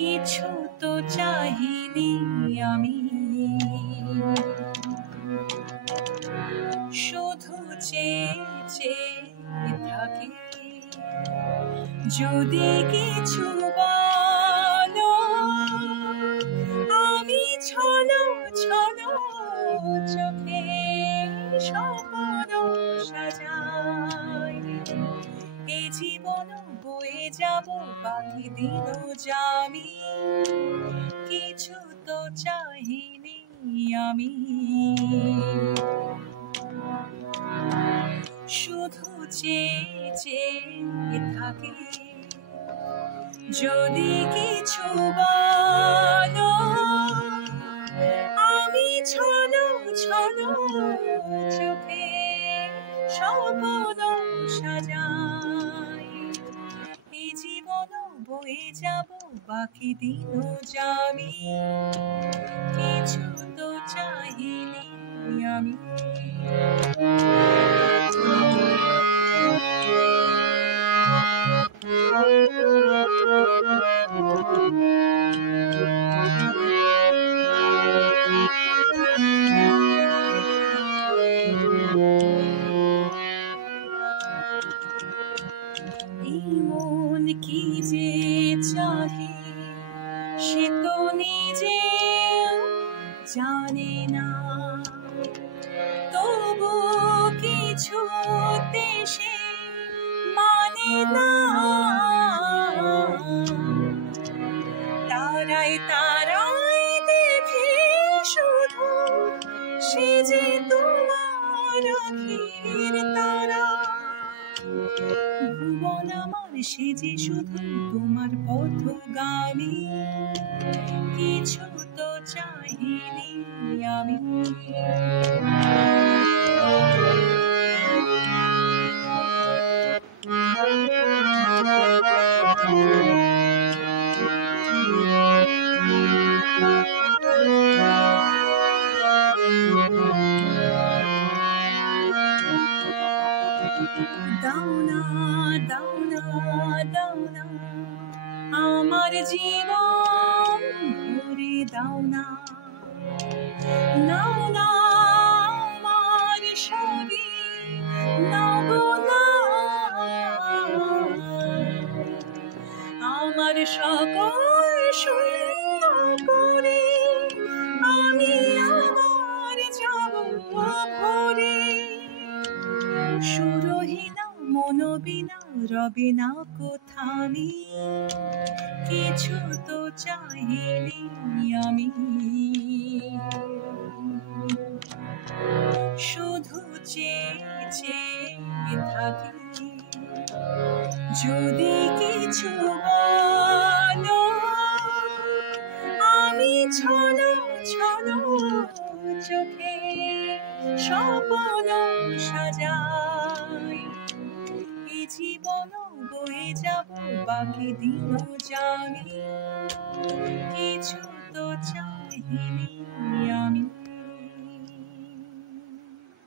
কিছু তো চাহিনি আমি, শুধু চেয়ে চেয়ে থাকি। যদি কিছু বলো আমি ছলো ছলো চোখে স্বপ্ন সাজাই। এই জীবন বয়ে যাব বাকি দিন যাবি, কিছু তো চাহিনি আমি, শুধু চেয়ে চেয়ে থাকি। যদি কিছু বলো আমি ছলো ছলো চোখে স্বপ্ন সাজাই। এই জীবন বয়ে যাব বাকি দিন যাবি, কিছু তো চাহিনি আমি। মন কি যে চাহে সে তো নিজে জানে না, তবু কিছুতে সে মানে না। তারাই তারাই দেখে শুধু সে যে তোমার আখির তারা। ভুবন আমার সে যে শুধু তোমার পথগামী, কিছু তো চাহিনি আমি। দাও না দাও না দাও না আমার জীবন ভরে দাও না, নাও না আমার সবই নাও না। আমার সকল শূন্য করে আমি আবার যাব ভরে। সুরহীনা মনোবিনা রবে না কোথামি, কিছু তো চাহিনি আমি, শুধু চেয়ে চেয়ে থাকি। যদি কিছু বলো আমি ছলো ছলো চোখে স্বপ্ন সাজাই। এই জীবন বয়ে যাব বাকি দিন যাবি, কিছু তো চাহিনি